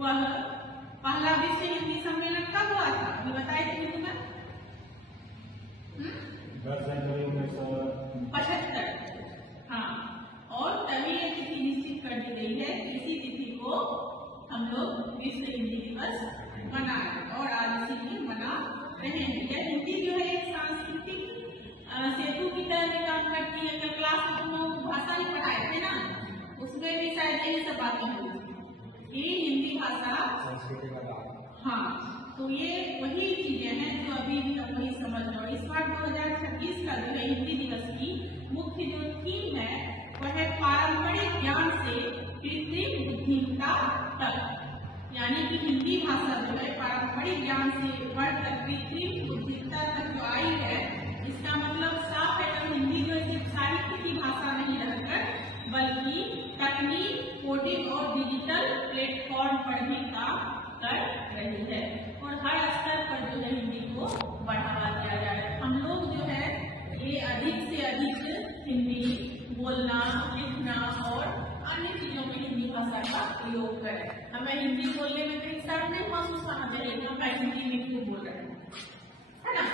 वह पहला विश्व हिंदी सम्मेलन कब हुआ था? अभी बताए थे तुम्हें 10 जनवरी 1975। हाँ, और तभी ये तिथि निश्चित कर दी गई है कि इसी तिथि को हम लोग विश्व हिंदी दिवस मनाएं और आज इसी दिन मना रहे हैं। यह हिंदी जो है एक सांस्कृतिक सेतु की तरह भी काम करती है। जब क्लास में तुम लोग भाषा ही पढ़ाए थे ना, उसमें भी शायद यही सब बातें होती कि हिंदी भाषा संस्कृति का भाग। हाँ, तो ये वही चीजें हैं जो अभी भी हम वही समझ रहे हो। इस बार 2026 का जो है हिंदी दिवस की मुख्य जो थीम है वह है पारंपरिक ज्ञान से कृत्रिम बुद्धिमत्ता तक, यानी कि हिंदी भाषा जो है पारंपरिक ज्ञान से बढ़कर कृत्रिम बुद्धिमत्ता तक जो आई है, इसका मतलब साफ है कि हिंदी जो सिर्फ साहित्य की भाषा नहीं रहकर बल्कि तकनीक, कोडिंग और डिजिटल प्लेटफॉर्म पर भी काम कर रही है और हर स्तर पर जो है हिंदी को बढ़ावा दिया जाए। हम लोग जो है ये अधिक से अधिक हिंदी बोलना, लिखना और अन्य चीजों में हिंदी भाषा का प्रयोग करें। हमें हिंदी बोलने में कहीं शर्म नहीं महसूस करना चाहिए कि हम हिंदी में क्यों बोल रहे हैं, है ना।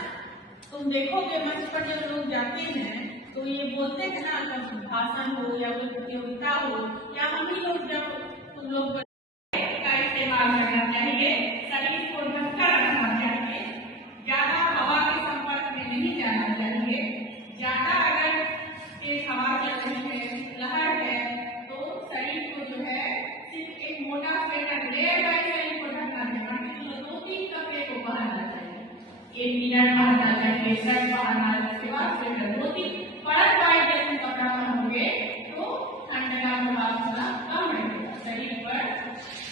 तुम देखोगे मंच पर जब लोग जाते हैं तो ये बोलते हैं ना, अगर भाषण हो या कोई प्रतियोगिता हो या हम ही लोग जब तुम लोग का इस्तेमाल करना चाहिए, शरीर को ढका रखना चाहिए, ज्यादा हवा के संपर्क में नहीं जाना चाहिए। ज्यादा अगर एक हवा चल रही है, लहर है, तो शरीर को जो है सिर्फ एक मोटा स्वेटर लेयर बाय शरीर को ढकना चाहिए। 2-3 कपड़े को पहनना चाहिए, 1 मिनट पहनना चाहिए, शर्ट पहनना, उसके बाद स्वेटर 2-3 परत वाले जैसे कपड़ा पहनोगे तो ठंड का प्रभाव थोड़ा कम रहेगा, शरीर पर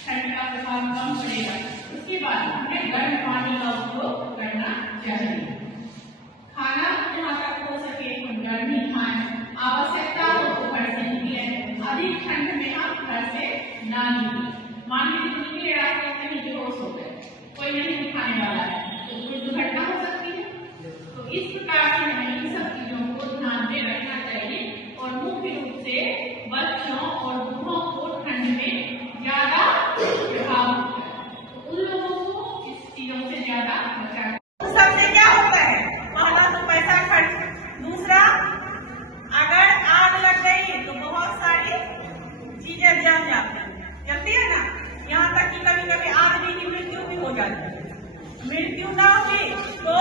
ठंड का प्रभाव कम पड़ेगा। उसके बाद हमें गर्म पानी का उपयोग करना चाहिए। खाना जहाँ तक हो सके हम गर्म ही खाएं, आवश्यकता हो तो घर से निकलें, अधिक ठंड में हम घर से ना निकलें। मान लीजिए निकले रास्ते में ही बेहोश हो गए, कोई नहीं खाने वाला है तो कोई दुर्घटना हो सकती है। तो इस प्रकार से हमें इन सब चीजों को ध्यान में रखना चाहिए और मुख्य रूप से बच्चों और बूढ़ों को ठंड में ज्यादा प्रभाव होता है, तो उन लोगों को इस चीजों से ज्यादा बचाना। सबसे क्या होता है, पहला तो पैसा खर्च, दूसरा अगर आग लग गई तो बहुत सारी चीजें जल जाती है ना, यहाँ तक कि कभी कभी आदमी की मृत्यु भी हो जाती है। मृत्यु ना हुई तो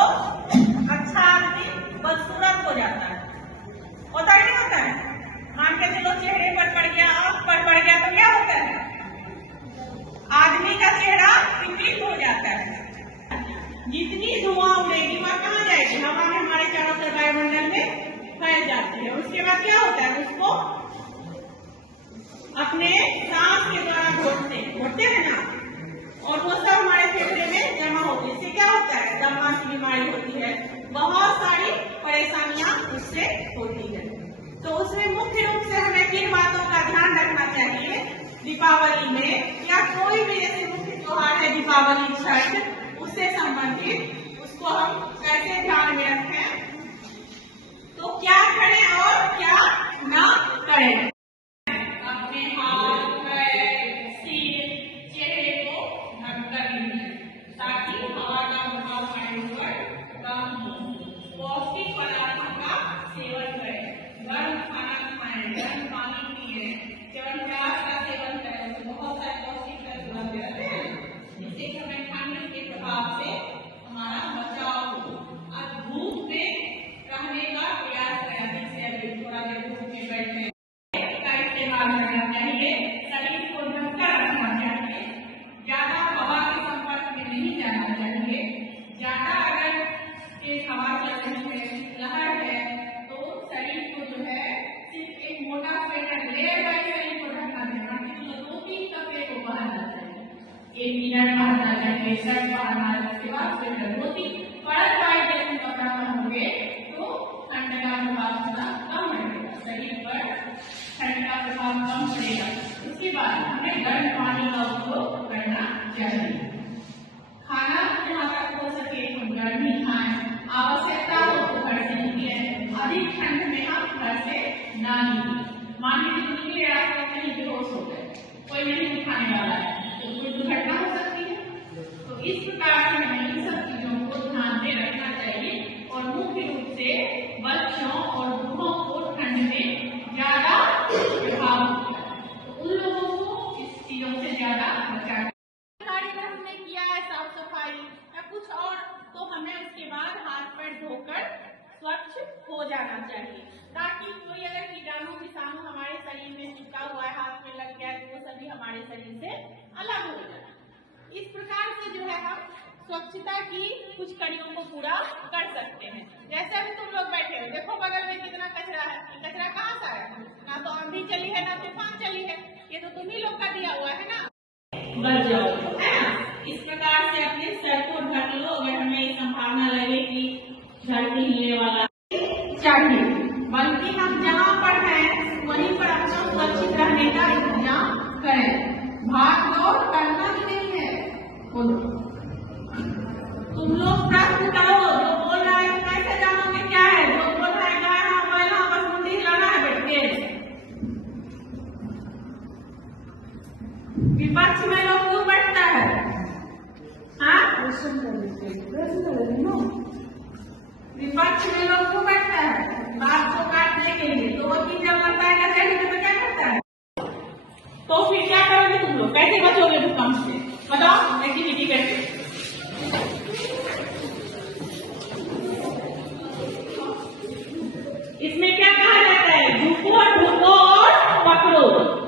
अच्छा आदमी बदसूरत हो जाता है, होता है नहीं होता है। मान के चलो चेहरे पर पड़ गया, आंख पर पड़ गया तो क्या होता है, आदमी का चेहरा विकृत हो जाता है। जितनी धुआं उड़ेगी वहां कहाँ जाएगी, हवा में हमारे चारों तरफ वायुमंडल में फैल जाती है। उसके बाद क्या होता है, उसको अपने सांस के द्वारा घोटते हैं ना, और वो सब हमारे फेफड़े में जमा होती है। इससे क्या होता है, दमा की बीमारी होती है, बहुत सारी परेशानियां उससे होती है। तो उसमें मुख्य रूप से हमें किन बातों का ध्यान रखना चाहिए दीपावली में, या कोई भी जैसे मुख्य त्योहार है दीपावली, छठ, उससे संबंधित उसको हम कैसे ध्यान में रखें, तो क्या करें और क्या ना करें। अपने हाथ, पैर, सिर, चेहरे को ढककर लीजिए ताकि हवा का प्रभाव हमारे ऊपर कम हो। पौष्टिक पदार्थों का सेवन करें, गर्म खाना खाएं, गर्म पानी पिए, च्यवनप्राश का सेवन करें, तो बहुत सारे पौष्टिक तत्व रहते हैं, जिससे हमें ठंड के प्रभाव से हमारा बचाव हो। अब धूप में रहने का प्रयास करें, अधिक से अधिक थोड़ा देर धूप में बैठे का इस्तेमाल करना चाहिए, शरीर को ढका रखना चाहिए, ज्यादा हवा के संपर्क में नहीं जाना चाहिए। ज्यादा अगर एक हवा चल रही है, लहर है, तो शरीर को जो है सिर्फ एक मोटा स्वेटर लेयर बाय शरीर को ढकना चाहिए। 2-3 कपड़े को पहनना चाहिए, 1 मिनट पहनना चाहिए, शर्ट पहनना, उसके बाद स्वेटर 2-3 परत वाले जैसे कपड़ा पहनोगे तो ठंड का प्रभाव थोड़ा कम रहेगा, शरीर पर ठंड का प्रभाव कम पड़ेगा। उसके बाद हमें गर्म पानी का उपयोग करना चाहिए। खाना जहाँ तक हो सके हम गर्म ही खाएं, आवश्यकता हो तो घर से निकलें, अधिक ठंड में हम घर से ना निकलें। मान लीजिए निकले रास्ते में ही बेहोश हो गए, कोई नहीं खाने वाला है तो कोई दुर्घटना इस प्रकार से हमें इन सब चीजों को ध्यान में रखना चाहिए और मुख्य रूप से बच्चों और बूढ़ों को ठंड में ज्यादा प्रभाव होता है, तो उन लोगों को इस चीजों से ज्यादा बचाना। हमने किया है साफ सफाई या कुछ और, तो हमें उसके बाद हाथ पैर धोकर स्वच्छ हो जाना चाहिए, ताकि कोई अगर कीटाणु विषाणु हमारे शरीर में चिपका हुआ है, हाथ में लग गया, तो वो सभी हमारे शरीर से अलग हो जाए। इस प्रकार से जो है हम स्वच्छता की कुछ कड़ियों को पूरा कर सकते हैं। जैसे अभी तुम लोग बैठे हो, देखो बगल में कितना कचरा है, कचरा कहाँ से आया? ना तो आंधी चली है ना तूफान चली है, ये तो तुम्ही लोग का दिया हुआ है ना, बच जाओ, है ना। इस प्रकार से अपने सर को ढक लो अगर हमें संभावना लगे कि धरती हिलने वाला चाहिए, बल्कि हम जहाँ पर हैं वहीं पर अपना सुरक्षित रहने का इंतजाम करें। भाग दौड़ करना ही नहीं है। बोलो, तुम लोग प्रश्न करो, जो बोल रहा है कैसे जानोगे क्या है? जो बोल रहा है क्या है, हाँ बस मुंडी हिलाना है बैठ के। विपक्ष में लोग क्यों बैठता है? हाँ, विपक्ष में लोग क्यों बैठता है? बात को काटने के लिए। तो वकील जब लगता है तो क्या करता है? तो फिर क्या करोगे तुम लोग? कैसे बचोगे भूकंप से? बताओ, एक्टिविटी करके। इसमें क्या कहा जाता है? झुको, ढूंढो और पकड़ो।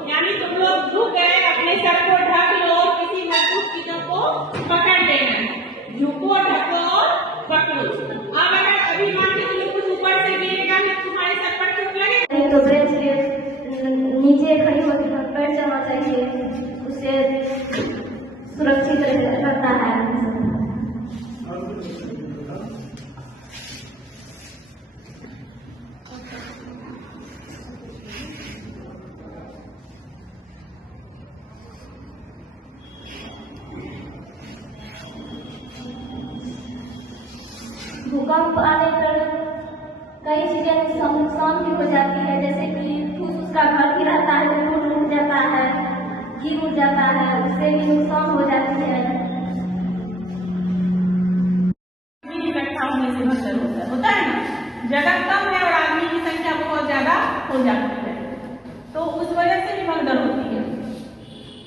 यानी तुम लोग झुक गए, अपने सर को ढक लो, किसी मजबूत चीजों को पकड़ लेना। झुको, ढको और पकड़ो। अब अगर अभी मान के तुम कुछ ऊपर से गिरेगा तो तुम्हारे सर पर चोट लगे, तो बेंच के नीचे खड़ी होकर पैर चलना चाहिए, उससे सुरक्षित रहता है। भूकंप आने पर कई चीजें नुकसान भी हो जाती है, जैसे कि उसका घर भी रहता है, टूट जाता है, गिर उड़ जाता है, उससे भी नुकसान हो जाती है। इकट्ठा होने से भगदड़ होता है ना, जगह कम है और आदमी की संख्या बहुत ज्यादा हो जाती है, तो उस वजह से भी भगदड़ होती है।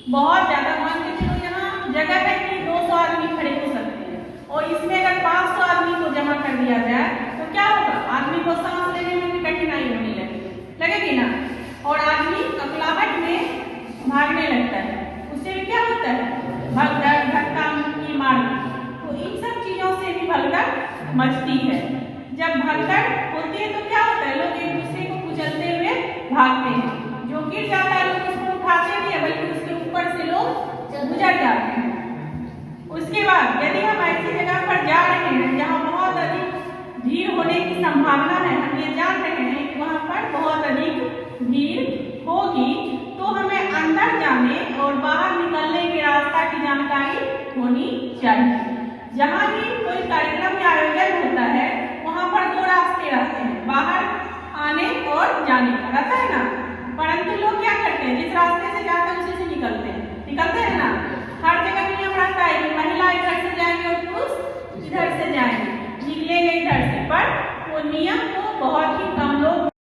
बहुत ज्यादा मान के चलो, यहाँ जगह है कि 200 आदमी खड़े हो सकते हैं, और इसमें अगर 500 आदमी को जमा कर दिया जाए तो क्या होगा? आदमी को सांस लेने में भी कठिनाई होने लगेगी ना, और आदमी अकलाहट में भागने लगता है, उससे भी क्या होता है? भगदड़, धक्का मुक्की, मार। तो इन सब चीजों से भी भगदड़ मचती है। जब भगदड़ होती है तो क्या होता है? लोग एक दूसरे को कुचलते हुए भागते हैं, जो गिर जाता है लोग उसको उठाते नहीं है, बल्कि उसके ऊपर से लोग गुजर जाते हैं। उसके बाद यदि हम ऐसी जगह पर जा रहे हैं जहाँ बहुत अधिक भीड़ होने की संभावना है, हम ये जान रहे हैं कि वहाँ पर बहुत अधिक भीड़ होगी, तो हमें अंदर जाने और बाहर निकलने के रास्ता की जानकारी होनी चाहिए। जहाँ भी कोई कार्यक्रम या आयोजन होता है वहाँ पर 2 रास्ते रहते हैं, बाहर आने और जाने का रहता है ना, परंतु लोग क्या करते हैं? जिस रास्ते से जाते हैं उसी से निकलते हैं ना। हर जगह नियम रहता है कि महिला इधर से जाएंगे और पुरुष इधर से जाएंगे, निकलेंगे इधर से, पर वो नियम को बहुत ही कम लोग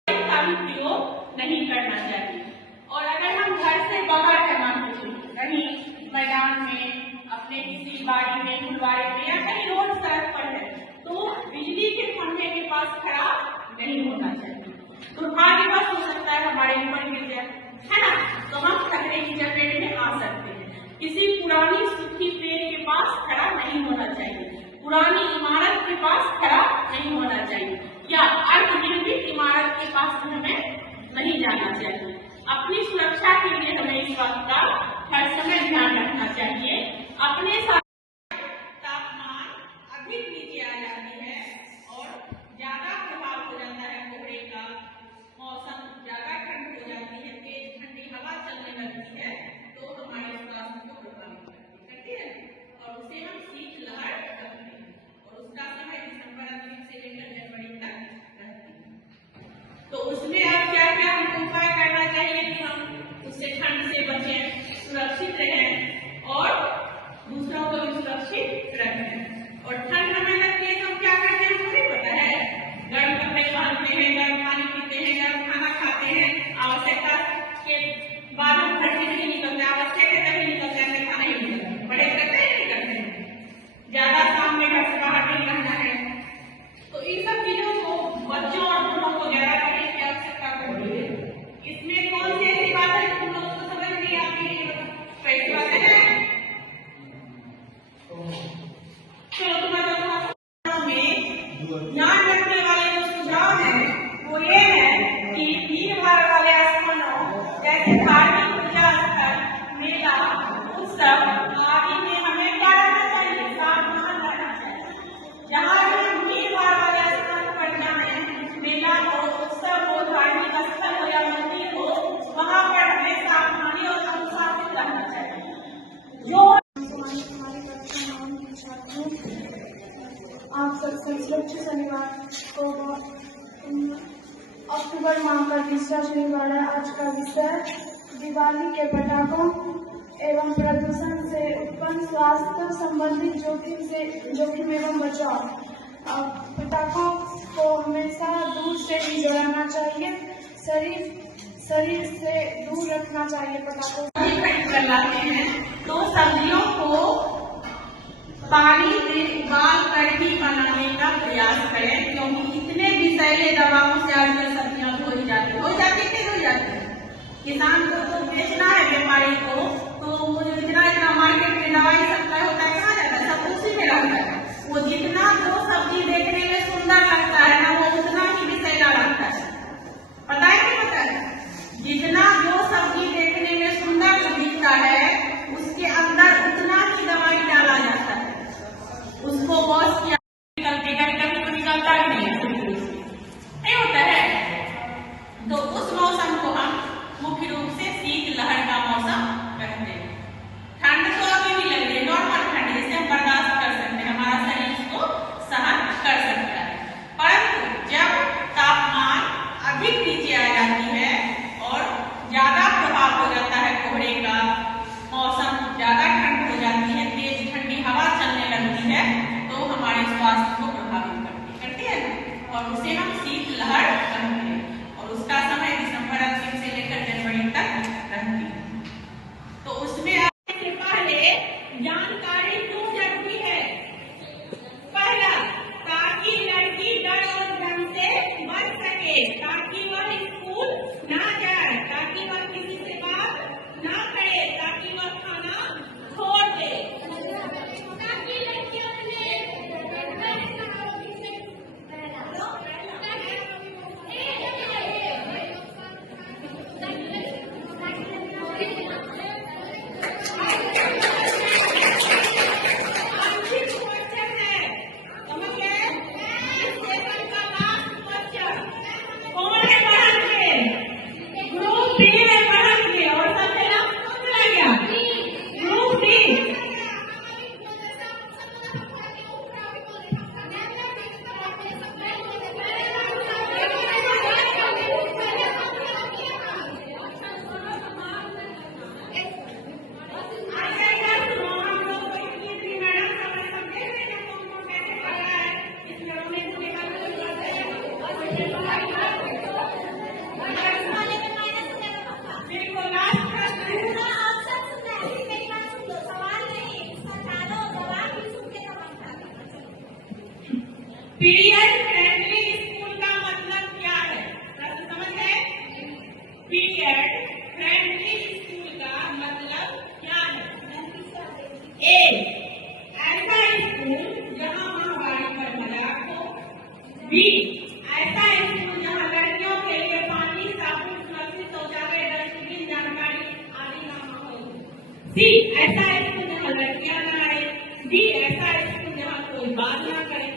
का भी प्रयोग नहीं करना चाहिए। और अगर हम घर से बाहर है, मान लीजिए कहीं मैदान में, अपने किसी बाड़ी में, फुलवाड़ी में, या कहीं रोड सड़क पर है, तो बिजली के खंभे के पास खड़ा नहीं होना चाहिए। दुर्भाग्यवश हो सकता है हमारे ऊपर गिर जाए, है ना, तो हम खतरे की चपेट में आ सकते हैं। किसी पुरानी सूखी पेड़ के पास खड़ा नहीं होना चाहिए, पुरानी इमारत के पास खड़ा नहीं होना चाहिए, या अर्धनिर्मित इमारत के पास हमें नहीं जाना चाहिए। अपनी सुरक्षा के लिए हमें इस बात का हर समय ध्यान रखना चाहिए। अपने साथ तापमान अधिक नीचे आ जाती है और ज्यादा प्रभाव हो जाता है कोहरे का, मौसम ज्यादा ठंड हो जाती है, तेज ठंडी हवा चलने लगती है, तो हमारे स्वास्थ्य को प्रभावित करती है, और उसे हम शीतलहर कहते हैं, और उसका समय दिसंबर अंतिम से लेकर जनवरी तक रहती है। तो उसमें अब क्या क्या हमको उपाय करना चाहिए कि हम उससे ठंड से बचें? संस्कृत शनिवार को अक्टूबर माह का तीसरा शनिवार है। आज का विषय दिवाली के पटाखों एवं प्रदूषण से उत्पन्न स्वास्थ्य संबंधित जोखिम एवं बचाव। पटाखों को हमेशा दूर से ही जलाना चाहिए, शरीर से दूर रखना चाहिए। पटाखों कर लाते हैं तो सब्जियों को पानी से उबाल कर ही बनाने का प्रयास करें, क्योंकि इतने विषैले दवाओं से आजकल सब्जियां धोई जाती है। किसान को तो बेचना है, व्यापारी को तो इतना मार्केट में दवाई सप्लाई होता है, कहाँ जाता है, सब उसी में लगता है। वो जितना जो सब्जी देखने में सुंदर लगता है ना, वो उतना ही विषैला लगता है। पता है क्या पता है? जितना जो सब्जी देखने में सुंदर दिखता है, उसके अंदर उतना ही दवाई डाला जाता है। उसको वॉश किया कभी तो निकलता ही नहीं होता है। तो उस मौसम को हम मुख्य रूप से शीत लहर का मौसम कहते हैं। ठंड तो अभी भी लग रही है, नॉर्मल ठंड, जिसे हम बर्दाश्त कर सकते हैं, हमारा शरीर उसको सहन कर सकता है। परंतु जब तापमान अधिक नीचे आ जाती है और ज्यादा प्रभाव हो जाता है कोहरे का, मौसम ज्यादा ठंड हो जाती है, तेज ठंडी हवा चलने लगती है, तो हमारे स्वास्थ्य को प्रभावित करती है ना, और उसे हम शीत लहर कहते हैं। और उसका समय दिसंबर अंतिम से लेकर जनवरी तक रहती है। तो उसमें आने से पहले जानकारी क्यों जरूरी है? पहला, ताकि लड़की डर और भ्रम से बच सके, ताकि वह स्कूल ना जाए, ताकि वह किसी से बात ना करे, ताकि वह खाना छोड़ दे, ताकि लड़कियों ने पीरियड फ्रेंडली स्कूल का मतलब क्या है? समझ गए? पीरियड फ्रेंडली स्कूल का मतलब क्या है? ए, ऐसा स्कूल जहां महामारी पर मजाक हो। बी, ऐसा स्कूल जहां लड़कियों के लिए पानी, साबुन, सुरक्षित शौचालय, डस्टबिन, जानकारी आदि ना हो। सी, ऐसा स्कूल जहां लड़कियां ना आए। डी, ऐसा स्कूल जहां कोई बात ना करे।